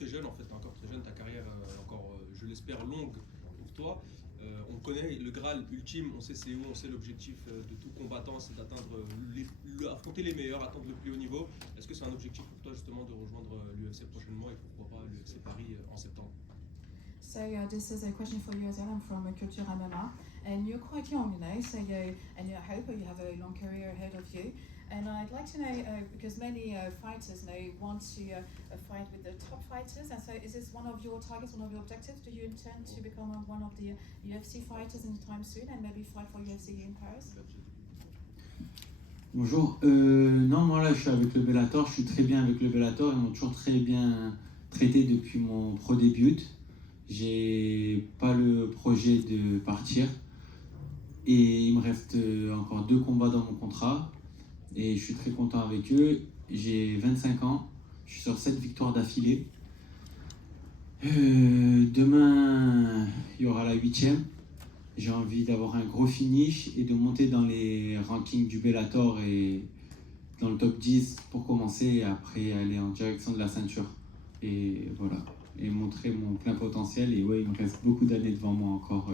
très jeune, en fait, t'es encore très jeune, ta carrière encore, je l'espère, longue pour toi. On connaît le Graal ultime, on sait c'est où, on sait l'objectif de tout combattant, c'est d'atteindre, affronter les meilleurs, atteindre le plus haut niveau. Est-ce que c'est un objectif pour toi justement de rejoindre l'UFC prochainement et pourquoi pas l'UFC Paris en septembre? So this is a question for you as well. I'm from Culture MMA, and you're quite young, So and I hope you have a long career ahead of you. And I'd like to know because many fighters want to fight with the top fighters. And so, is this one of your targets, one of your objectives? Do you intend to become one of the UFC fighters anytime soon, and maybe fight for UFC in Paris? Bonjour. Non, moi là, je suis avec le Bellator. Je suis très bien avec le Bellator. Ils m'ont toujours très bien traité depuis mon pro début. J'ai pas le projet de partir. Et il me reste encore 2 combats dans mon contrat. Et je suis très content avec eux. J'ai 25 ans. Je suis sur 7 victoires d'affilée. Demain, il y aura la 8e. J'ai envie d'avoir un gros finish et de monter dans les rankings du Bellator et dans le top 10 pour commencer et après aller en direction de la ceinture. Et voilà. Et montrer mon plein potentiel. Et ouais, il me reste beaucoup d'années devant moi encore,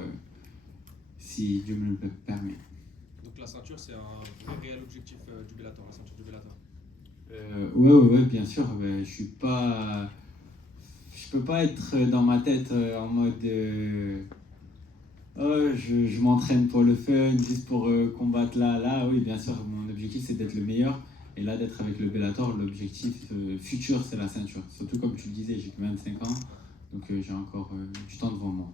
si Dieu me le permet. Donc la ceinture, c'est un vrai réel objectif du Bellator, la ceinture du Bellator. Ouais, bien sûr. Je peux pas être dans ma tête en mode je m'entraîne pour le fun, juste pour combattre là. Oui, bien sûr, mon objectif c'est d'être le meilleur. Et là, d'être avec le Bellator, l'objectif futur c'est la ceinture. Surtout comme tu le disais, j'ai que 25 ans, donc j'ai encore du temps devant moi.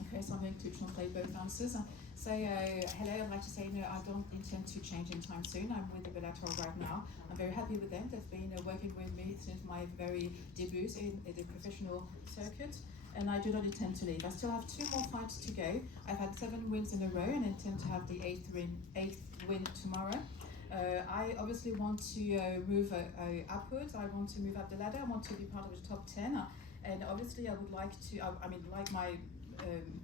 Okay, so I'm going to translate both answers. So, hello, I'd like to say, no, I don't intend to change anytime soon. I'm with the Bellator right now. I'm very happy with them. They've been working with me since my very debut in the professional circuit, and I do not intend to leave. I still have 2 more fights to go. I've had 7 wins in a row and intend to have the 8th win tomorrow. I obviously want to move upwards. I want to move up the ladder. I want to be part of the top 10. And obviously I would like to, like my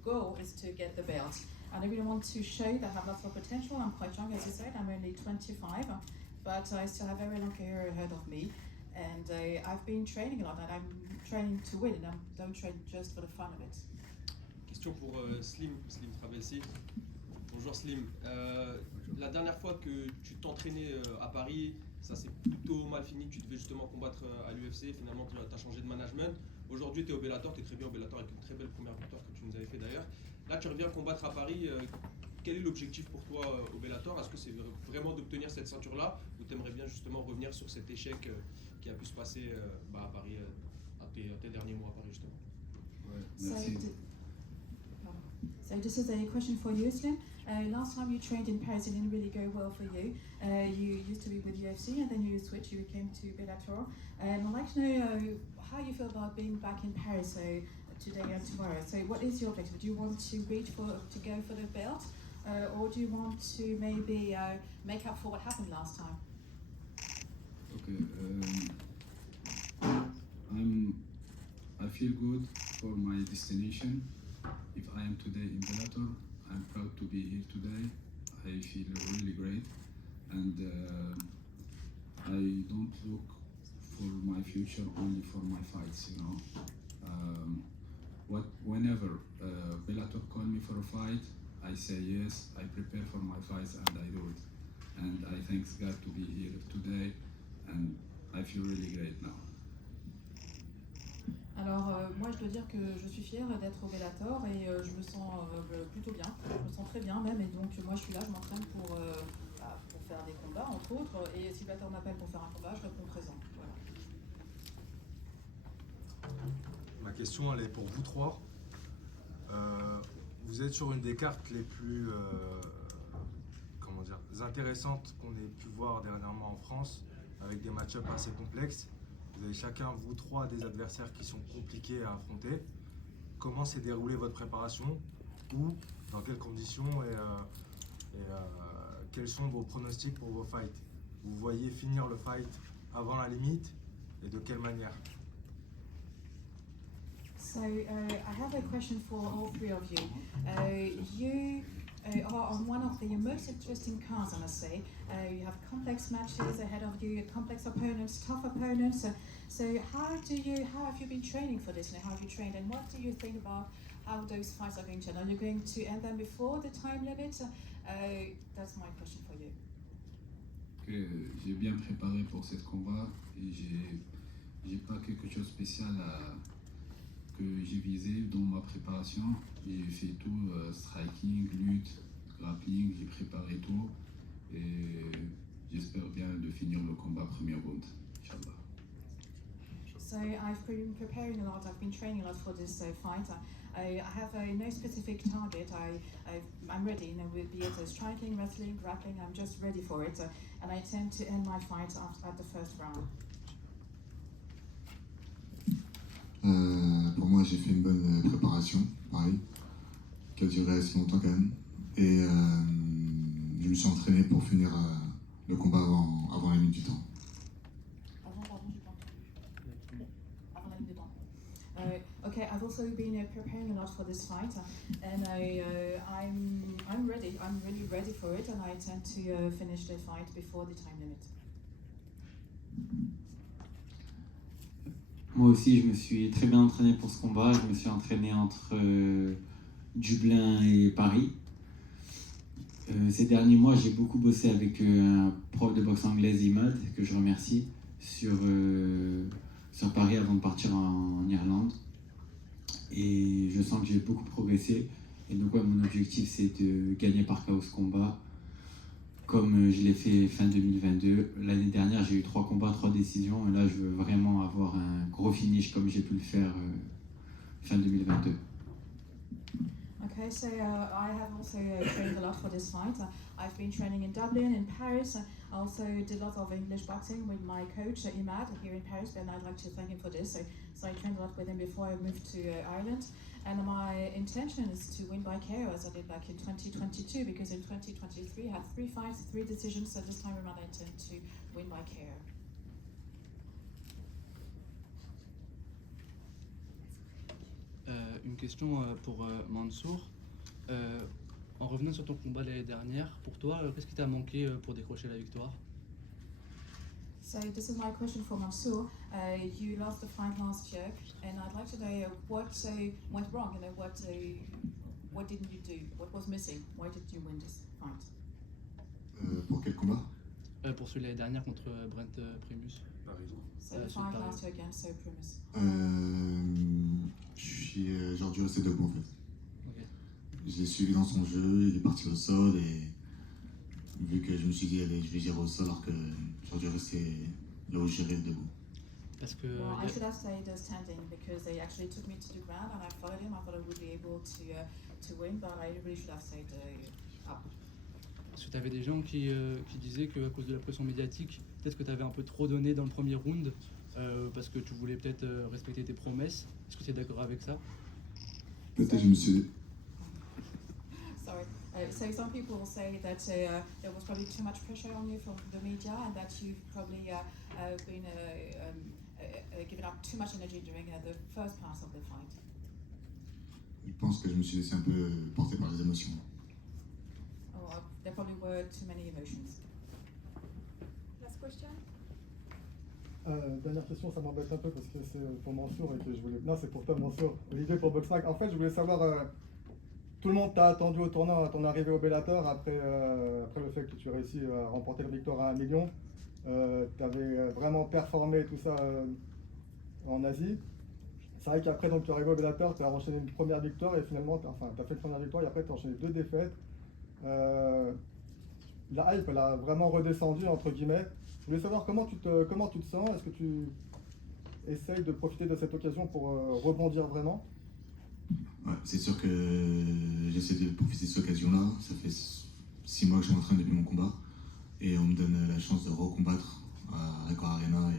goal is to get the belt. And I really want to show that I have lots of potential. I'm quite young, as you said. I'm only 25, but I still have a very long career ahead of me. And I've been training a lot, and I'm training to win, and I don't train just for the fun of it. Question pour Slim Travelsi. Bonjour Slim. La dernière fois que tu t'entraînais à Paris, ça s'est plutôt mal fini. Tu devais justement combattre à l'UFC. Finalement, tu as changé de management. Aujourd'hui, tu es au Bellator. Tu es très bien au Bellator avec une très belle première victoire que tu nous avais fait d'ailleurs. Là, tu reviens combattre à Paris. Quel est l'objectif pour toi au Bellator? Est-ce que c'est vraiment d'obtenir cette ceinture-là ou tu aimerais bien justement revenir sur cet échec qui a pu se passer à Paris, à tes derniers mois à Paris justement? Ouais, merci. So this is a question for you, Slim. Last time you trained in Paris, it didn't really go well for you. You used to be with UFC and then you switched, you came to Bellator. And I'd like to know how you feel about being back in Paris today and tomorrow. So what is your objective? Do you want to reach to go for the belt? Or do you want to maybe make up for what happened last time? Okay, I feel good for my destination. If I am today in Bellator, I'm proud to be here today. I feel really great, and I don't look for my future only for my fights. Whenever Bellator call me for a fight, I say yes. I prepare for my fights and I do it. And I thank God to be here today, and I feel really great now. Alors moi je dois dire que je suis fière d'être au Bellator et je me sens plutôt bien, je me sens très bien même et donc moi je suis là, je m'entraîne pour faire des combats entre autres et si Bellator m'appelle pour faire un combat, je réponds présent. Voilà. Ma question elle est pour vous trois. Vous êtes sur une des cartes les plus intéressantes qu'on ait pu voir dernièrement en France avec des match-ups assez complexes. Vous avez chacun, vous trois, des adversaires qui sont compliqués à affronter. Comment s'est déroulée votre préparation? Où, dans quelles conditions et quels sont vos pronostics pour vos fights? Vous voyez finir le fight avant la limite et de quelle manière? So I have a question for all 3 of you. You are on one of the most interesting cards, I must say. You have complex matches ahead of you, complex opponents, tough opponents. So how have you been training for this, and how have you trained, and what do you think about how those fights are going to end? Are you going to end them before the time limit? That's my question for you. Que j'ai bien préparé pour ce combat et j'ai pas quelque chose de spécial que j'ai visé dans ma préparation. J'ai fait tout, striking, lutte, grappling, j'ai préparé tout et j'espère bien de finir le combat premier round, Inch'Allah. So I've been preparing a lot, I've been training a lot for this fight. I have no specific target. I'm ready, be it striking, wrestling, grappling, I'm just ready for it. And I intend to end my fight at the first round. Pour moi, j'ai fait une bonne préparation, pareil, qui a duré assez longtemps quand même. Et je me suis entraîné pour finir le combat avant la limite du temps. Okay, I've also been preparing a lot for this fight, and I'm ready. I'm really ready for it, and I intend to finish the fight before the time limit. Moi aussi, je me suis très bien entraîné pour ce combat. Je me suis entraîné entre Dublin et Paris. Ces derniers mois, j'ai beaucoup bossé avec un prof de boxe anglaise, Imad, que je remercie, sur Paris avant de partir en Irlande. Et je sens que j'ai beaucoup progressé. Et donc, ouais, mon objectif, c'est de gagner par KO ce combat, comme je l'ai fait fin 2022. L'année dernière, j'ai eu 3 combats, 3 décisions. Et là, je veux vraiment avoir un gros finish comme j'ai pu le faire fin 2022. Okay, so I have also trained a lot for this fight. I've been training in Dublin, in Paris. I also did a lot of English boxing with my coach, Imad, here in Paris, and I'd like to thank him for this. So I trained a lot with him before I moved to Ireland. And my intention is to win by KO, as I did back in 2022, because in 2023 I had 3 fights, 3 decisions, so this time around I intend to win by KO. Une question pour Mansour. En revenant sur ton combat l'année dernière, pour toi, qu'est-ce qui t'a manqué pour décrocher la victoire? So this is my question for Mansour. You lost the fight last year, and I'd like to know what went wrong. You know, what didn't you do? What was missing? Why did you win this fight? Pour quel combat? Pour celui de l'année dernière contre Brent Primus. Paris. So the fight last year against Primus. J'aurais dû rester debout en fait. Ok. Je l'ai suivi dans son jeu, il est parti au sol et vu que je me suis dit allez, je vais gérer au sol alors que j'aurais dû rester là où j'irais debout. Parce que Well, I should have stayed standing because they actually took me to the ground and I followed him. I thought I would be able to win, but I really should have stayed up. parce que tu avais des gens qui disaient qu'à cause de la pression médiatique, peut-être que tu avais un peu trop donné dans le premier round, parce que tu voulais peut-être respecter tes promesses. Est-ce que tu es d'accord avec ça? Peut-être je me suis... Sorry. So some people say that there was probably too much pressure on you from the media and that you've probably been given up too much energy during the first part of the fight. Je pense que je me suis laissé un peu porter par les émotions. Or there probably were too many emotions. Last question. Dernière question, ça m'embête un peu parce que c'est pour Mansour et que je voulais... Non, c'est pour toi Mansour. Olivier pour Boxmac. En fait, je voulais savoir, tout le monde t'a attendu au tournant à ton arrivée au Bellator après le fait que tu réussis à remporter la victoire à 1 million. Tu avais vraiment performé tout ça en Asie. C'est vrai qu'après, donc, tu es arrivé au Bellator, tu as enchaîné une première victoire et finalement, tu as fait une première victoire et après, tu as enchaîné 2 défaites. La hype, elle a vraiment redescendu, entre guillemets. Je voulais savoir comment tu te sens. Est-ce que tu essayes de profiter de cette occasion pour rebondir vraiment? Ouais, c'est sûr que j'essaie de profiter de cette occasion-là. Ça fait 6 mois que je m'entraîne depuis mon combat et on me donne la chance de recombattre à Accor Arena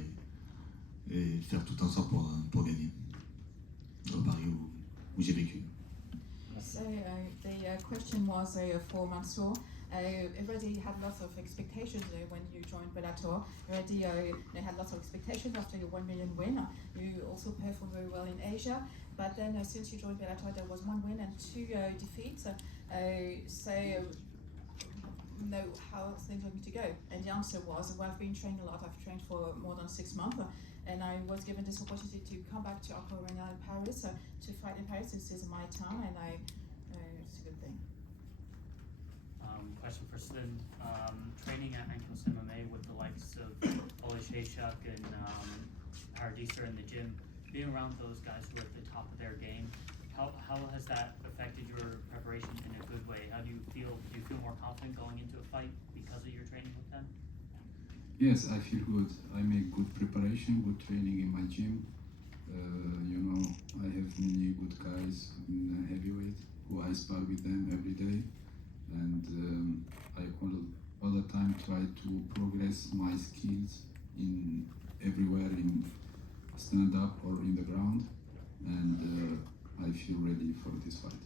et faire tout en sorte pour gagner à Paris où j'ai vécu. So the question was for Mansour. Already had lots of expectations when you joined Bellator. Already had lots of expectations after your 1 million win. You also performed very well in Asia. But then since you joined Bellator, there was 1 win and 2 defeats. Know how things are going to go. And the answer was, well, I've been training a lot. I've trained for more than 6 months, and I was given this opportunity to come back to Accra Arena in Paris to fight in Paris. This is my town, and it's a good thing. Question for Slim. Training at Ankles MMA with the likes of Oli Shayshak and Paradisa in the gym, being around those guys who are at the top of their game, how has that affected your preparation in a good way? How do you feel? Do you feel more confident going into a fight because of your training with them? Yes, I feel good. I make good preparation, good training in my gym. You know, I have many good guys in heavyweight who I spar with them every day, and I all the time try to progress my skills in everywhere, in stand up or in the ground, and I feel ready for this fight.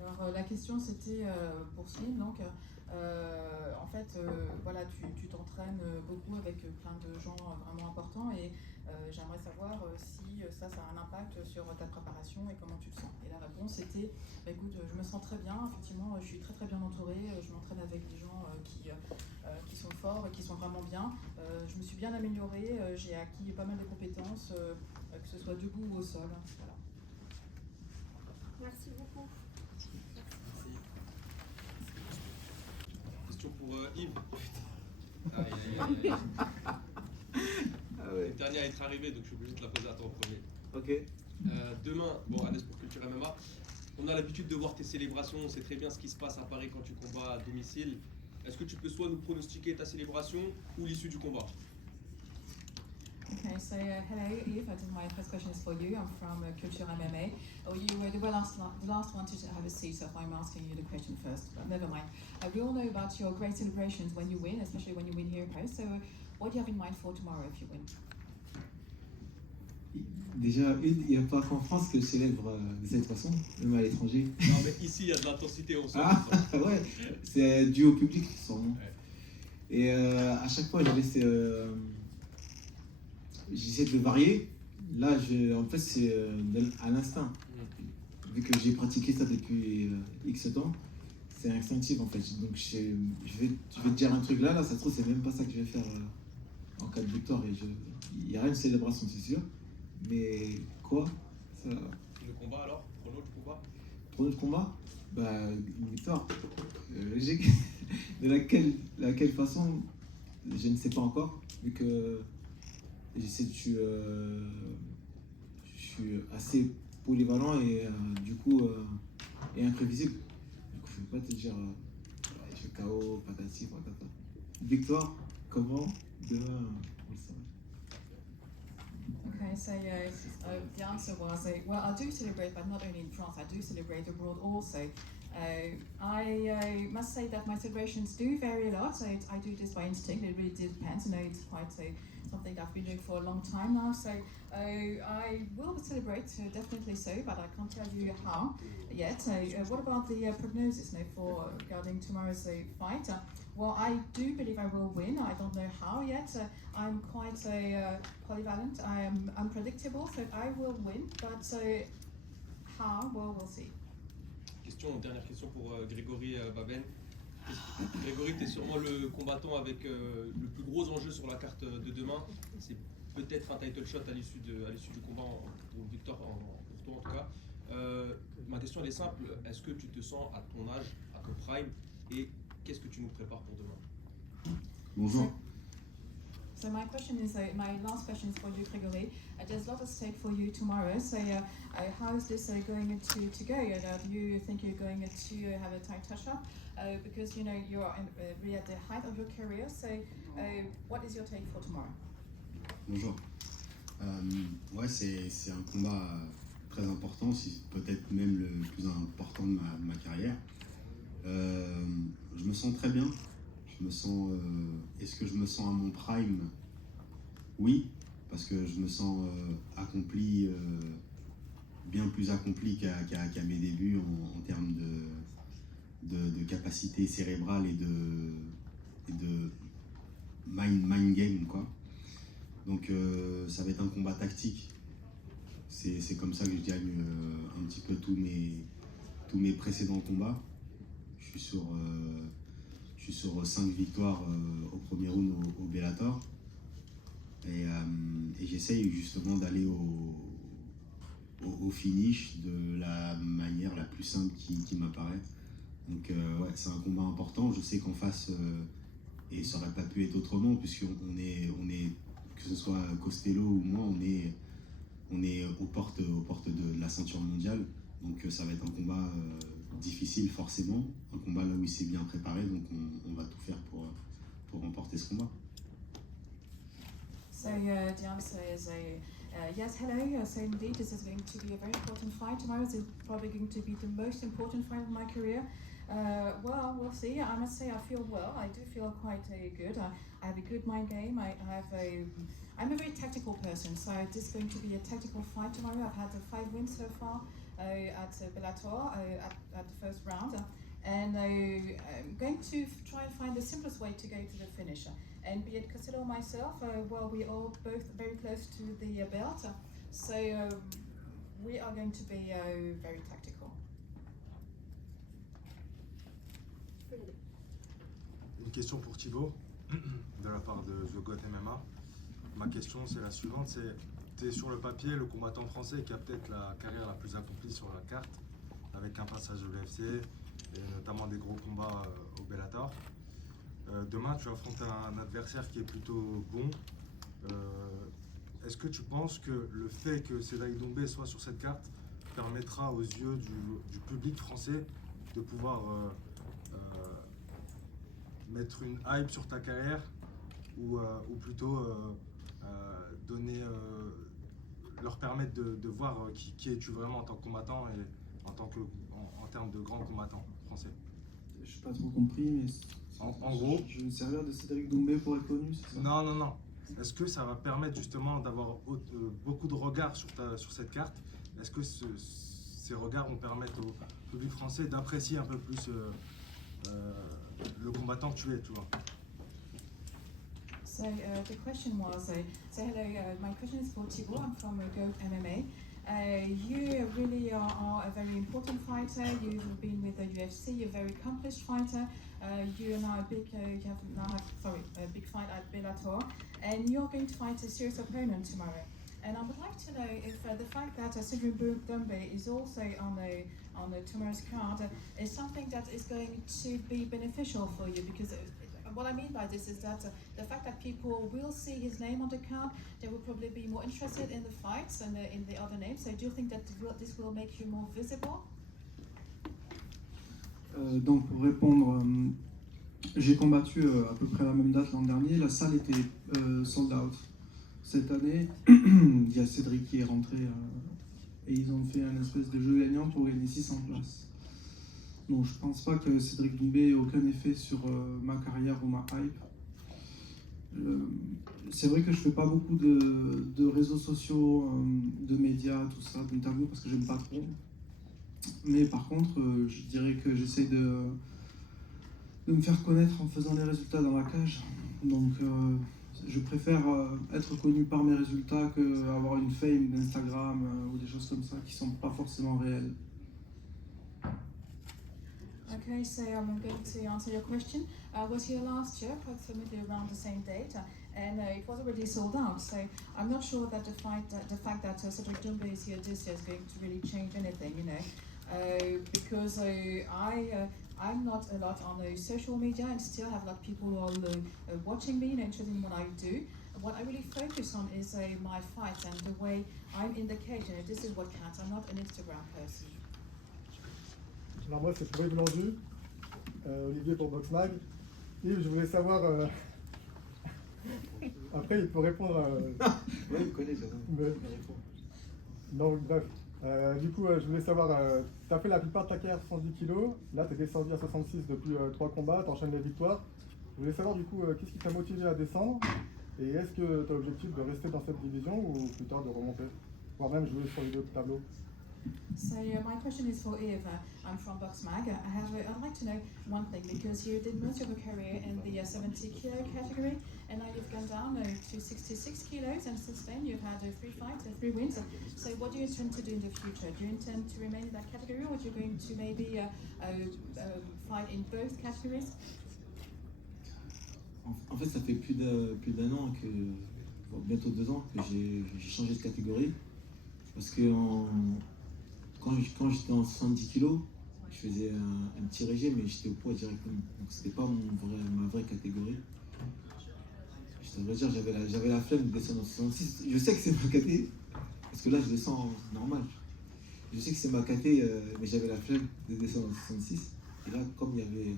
Alors la question c'était pour Slim, donc en fait voilà, tu t'entraînes beaucoup avec plein de gens vraiment importants, et j'aimerais savoir si ça a un impact sur ta préparation et comment tu le sens. Et la réponse était, bah, écoute, je me sens très bien, effectivement, je suis très bien entourée, je m'entraîne avec des gens qui sont forts et qui sont vraiment bien, je me suis bien améliorée, j'ai acquis pas mal de compétences, que ce soit debout ou au sol, voilà. Merci beaucoup. Question pour Yves. Aïe. Ah ouais. Le dernier à être arrivé, donc je suis obligé de te la poser à toi en premier. Ok. Demain, bon, Alès pour Culture MMA, on a l'habitude de voir tes célébrations, on sait très bien ce qui se passe à Paris quand tu combats à domicile. Est-ce que tu peux soit nous pronostiquer ta célébration ou l'issue du combat? Okay, so hello Yves, my first question is for you. I'm from Culture MMA. Oh, you were the last one to have a seat, so I'm asking you the question first, but never mind. We all know about your great celebrations when you win, especially when you win here in Paris, so what do you have in mind for tomorrow if you win? Déjà, il n'y a pas qu'en France que je célèbre de cette façon, même à l'étranger. Non, mais ici, il y a de l'intensité, on sent. Ah, ouais, c'est dû au public, sûrement. Ouais. Et à chaque fois, j'essaie de varier. Là, en fait, c'est à l'instinct. Vu que j'ai pratiqué ça depuis X temps, c'est instinctif en fait. Donc, je vais te dire un truc là, ça se trouve, c'est même pas ça que je vais faire en cas de victoire. Il y aura une célébration, c'est sûr. Mais quoi ça... Le combat alors? Chrono du combat? Chrono de combat? Bah, une victoire. Logique. De laquelle façon, je ne sais pas encore. Vu que je suis assez polyvalent et du coup et imprévisible. Du coup, je ne peux pas te dire je fais KO, patati, patata. Victoire, comment? Demain, on le saura. Okay, so the answer was, well, I do celebrate, but not only in France, I do celebrate abroad also. I must say that my celebrations do vary a lot, so I do this by instinct, it really depends, you know, it's quite something that I've been doing for a long time now, so I will celebrate, definitely so, but I can't tell you how yet. What about the prognosis for regarding tomorrow's fight? Well, I do believe I will win. I don't know how yet. I'm quite polyvalent. I am unpredictable, so I will win. But how? Well, we'll see. Dernière question pour Grégory Baben. Grégory, tu es sûrement le combattant avec le plus gros enjeu sur la carte de demain. C'est peut-être un title shot à l'issue du combat, pour une victoire pour toi en tout cas. Ma question elle est simple. Est-ce que tu te sens à ton âge, à ton prime, et qu'est-ce que tu nous prépares pour demain? Bonjour. So my question is, my last question is for you, Grégory. There's a lot at stake for you tomorrow. So how is this going to go? Do you think you're going to have a tight touch-up? Because you know you're really at the height of your career. So what is your take for tomorrow? Bonjour. Ouais, c'est un combat très important, peut-être même le plus important de ma carrière. Je me sens très bien. Est-ce que je me sens à mon prime? Oui, parce que je me sens accompli, bien plus accompli qu'à mes débuts en termes de capacité cérébrale et de mind game, quoi. Donc ça va être un combat tactique. c'est comme ça que je gagne un petit peu tous mes précédents combats. Je suis sur 5 victoires au premier round au Bellator. Et j'essaye justement d'aller au finish de la manière la plus simple qui m'apparaît. Donc ouais, c'est un combat important. Je sais qu'en face, et ça n'aurait pas pu être autrement, puisqu'on est, que ce soit Costello ou moi, on est aux portes de la ceinture mondiale. Donc ça va être un combat difficile forcément, un combat là où il s'est bien préparé, donc on va tout faire pour remporter ce combat. So the answer is yes, hello. So indeed, this is going to be a very important fight tomorrow. It's probably going to be the most important fight of my career. Well, we'll see. I must say I feel well. I do feel quite good. I have a good mind game. I'm a very tactical person, so this is going to be a tactical fight tomorrow. I've had 5 wins so far at Bellator at the first round. And I'm going to try and find the simplest way to go to the finish. And be it Costello or myself, well, we are both very close to the belt, so we are going to be very tactical. Une question pour Thibaut, de la part de The Goat MMA. Ma question, c'est la suivante, tu es sur le papier le combattant français qui a peut-être la carrière la plus accomplie sur la carte, avec un passage au UFC, et notamment des gros combats au Bellator. Demain, tu affrontes un adversaire qui est plutôt bon. Est-ce que tu penses que le fait que Cédric Doumbé soit sur cette carte permettra aux yeux du public français de pouvoir mettre une hype sur ta carrière ou plutôt leur permettre de voir qui es-tu vraiment en tant que combattant et en termes de grand combattant français? Je n'ai pas trop compris, mais en gros, je vais me servir de Cédric Doumbé pour être connu, c'est ça? Non. Est-ce que ça va permettre justement d'avoir beaucoup de regards sur cette carte? Est-ce que ces regards vont permettre au public français d'apprécier un peu plus le combattant que tu es, tu vois? So the question was, so hello, my question is for Thibaut. I'm from Goat MMA. You really are a very important fighter. You've been with the UFC. You're a very accomplished fighter. You are now a big big fight at Bellator, and you're going to fight a serious opponent tomorrow. And I would like to know if the fact that Cédric Doumbé is also on the tomorrow's card is something that is going to be beneficial for you, because what I mean by this is that the fact that people will see his name on the card, they will probably be more interested in the fights and in the other names. So do you think that this will make you more visible? Donc pour répondre, j'ai combattu à peu près à la même date l'an dernier. La salle était sold out. Cette année, il y a Cédric qui est rentré et ils ont fait un espèce de jeu gagnant pour gagner 600 places. Donc je pense pas que Cédric Doumbé ait aucun effet sur ma carrière ou ma hype. C'est vrai que je fais pas beaucoup de réseaux sociaux, de médias, tout ça, d'interviews parce que j'aime pas trop. Mais par contre, je dirais que j'essaie de me faire connaître en faisant les résultats dans la cage. Donc je préfère être connu par mes résultats qu'avoir une fame d'Instagram ou des choses comme ça qui sont pas forcément réelles. Okay, so I'm going to answer your question. I was here last year, approximately around the same date, and it was already sold out. So I'm not sure that the fact that Cédric Doumbé is here this year is going to really change anything, you know, because I'm not a lot on social media and still have a lot of people who are watching me and interested in what I do. What I really focus on is my fights and the way I'm in the cage, and this is what counts. I'm not an Instagram person. Alors moi c'est pour Yves Landu, Olivier pour Boxmag. Yves, je voulais savoir, après il peut répondre Oui, il connaît ça. Donc bref, du coup je voulais savoir, tu as fait la plupart de ta carrière 110 kg, là tu es descendu à 66 depuis 3 combats, tu enchaînes les victoires. Je voulais savoir du coup qu'est-ce qui t'a motivé à descendre, et est-ce que tu as l'objectif de rester dans cette division ou plus tard de remonter, voire même jouer sur les deux tableaux? So my question is for Eve. I'm from Boxmag. I'd like to know one thing, because you did most of your career in the 70 kilo category, and now you've gone down to 66 kilos, and since then you've had 3 fights, 3 wins. So what do you intend to do in the future? Do you intend to remain in that category, or are you going to maybe fight in both categories? En fait, ça fait plus d'un an que, bientôt 2 ans, que j'ai changé de catégorie. Parce que quand j'étais en 70 kg, je faisais un petit régime, mais j'étais au poids directement. Donc c'était pas ma vraie catégorie. Je devrais dire, j'avais la flemme de descendre en 66. Je sais que c'est ma caté, parce que là je descends normal. Je sais que c'est ma caté, mais j'avais la flemme de descendre en 66. Et là, comme il y avait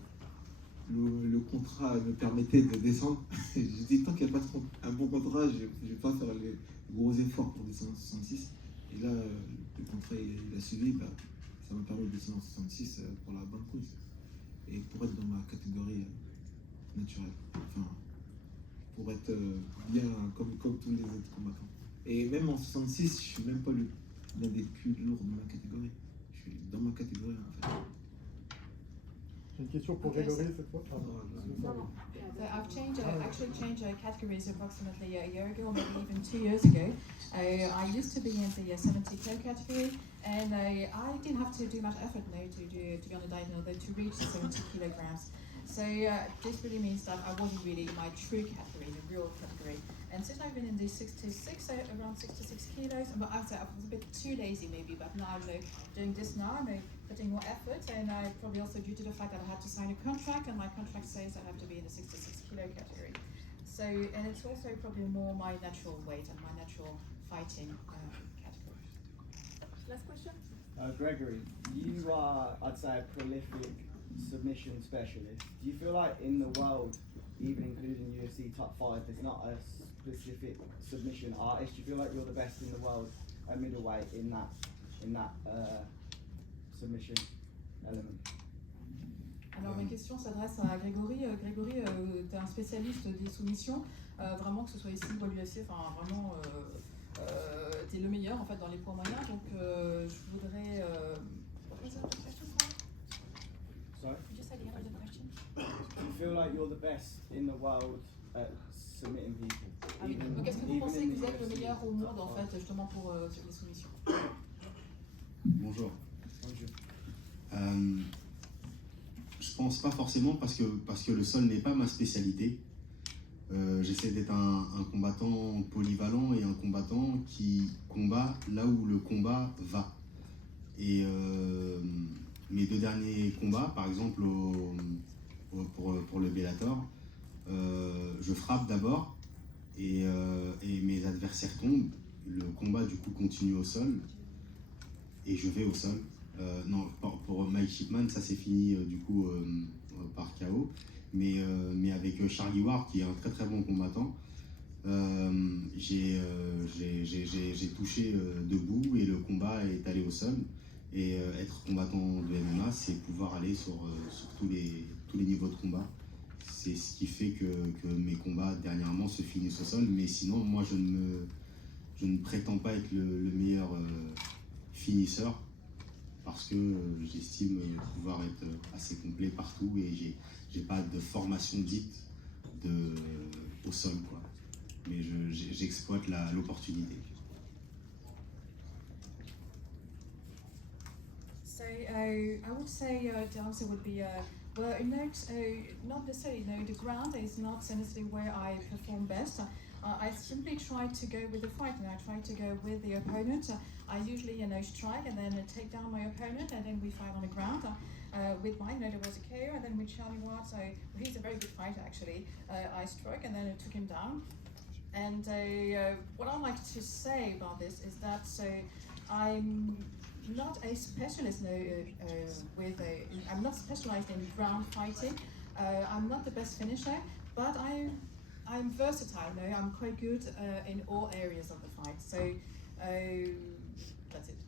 le contrat me permettait de descendre, je dis tant qu'il n'y a pas un bon contrat, je ne vais pas faire les gros efforts pour descendre en 66. Et là, le contrat il a suivi, ça m'a permis de descendre en 66 pour la bonne cause. Et pour être dans ma catégorie naturelle. Enfin, pour être bien comme tous les autres combattants. Et même en 66, je suis même pas l'un des plus lourds de ma catégorie. Je suis dans ma catégorie en fait. J'ai une question pour Grégory cette fois. So I've actually changed categories approximately a year ago, or maybe even 2 years ago. I used to be in the 70 kilo category, and I didn't have to do much effort to be on a diet in order to reach 70 kilograms. So this really means that I wasn't really in my true category, the real category. And since I've been in the 66, around 66 kilos, but I was a bit too lazy maybe, but now I'm doing this now, I'm putting more effort, and probably also due to the fact that I had to sign a contract, and my contract says I have to be in the 66 kilo category. So, and it's also probably more my natural weight and my natural fighting category. Last question? Gregory, you are, I'd say, a prolific submission specialist. Do you feel like in the world, even including UFC top 5, there's not a specific submission artist? Do you feel like you're the best in the world at middleweight in that submission element? Alors ma question s'adresse à Grégory. Grégory, tu es un spécialiste des soumissions, vraiment que ce soit ici ou à l'UFC, enfin vraiment tu es le meilleur en fait dans les poids moyens, donc je voudrais... Sorry? Could you say the end of the question? Do you feel like you're the best in the world at submitting people? Ah oui. Donc est-ce que vous pensez que vous êtes le meilleur au monde en fait justement pour les soumissions? Bonjour. Je pense pas forcément parce que le sol n'est pas ma spécialité. J'essaie d'être un combattant polyvalent et un combattant qui combat là où le combat va. Et mes 2 derniers combats, par exemple pour le Bellator, je frappe d'abord et mes adversaires tombent. Le combat du coup continue au sol et je vais au sol. Non, pour Mike Shipman, ça s'est fini du coup par KO. Mais avec Charlie Ward, qui est un très très bon combattant, j'ai touché debout et le combat est allé au sol. Et être combattant de MMA, c'est pouvoir aller sur tous les niveaux de combat. C'est ce qui fait que mes combats dernièrement se finissent au sol. Mais sinon, moi, je ne prétends pas être le meilleur finisseur parce que j'estime pouvoir être assez complet partout et j'ai pas de formation dite au sol, quoi. Mais j'exploite l'opportunité. So I would say the answer would be well, not necessarily. No, the ground is not necessarily where I perform best. I simply try to go with the fight, and I try to go with the opponent. I usually, strike and then take down my opponent, and then we fight on the ground. With mine, there was a KO, and then with Charlie Ward, so he's a very good fighter actually. I struck and then I took him down. And what I like to say about this is that I'm not a specialist I'm not specialized in ground fighting. I'm not the best finisher, but I'm versatile. I'm quite good in all areas of the fight. So that's it.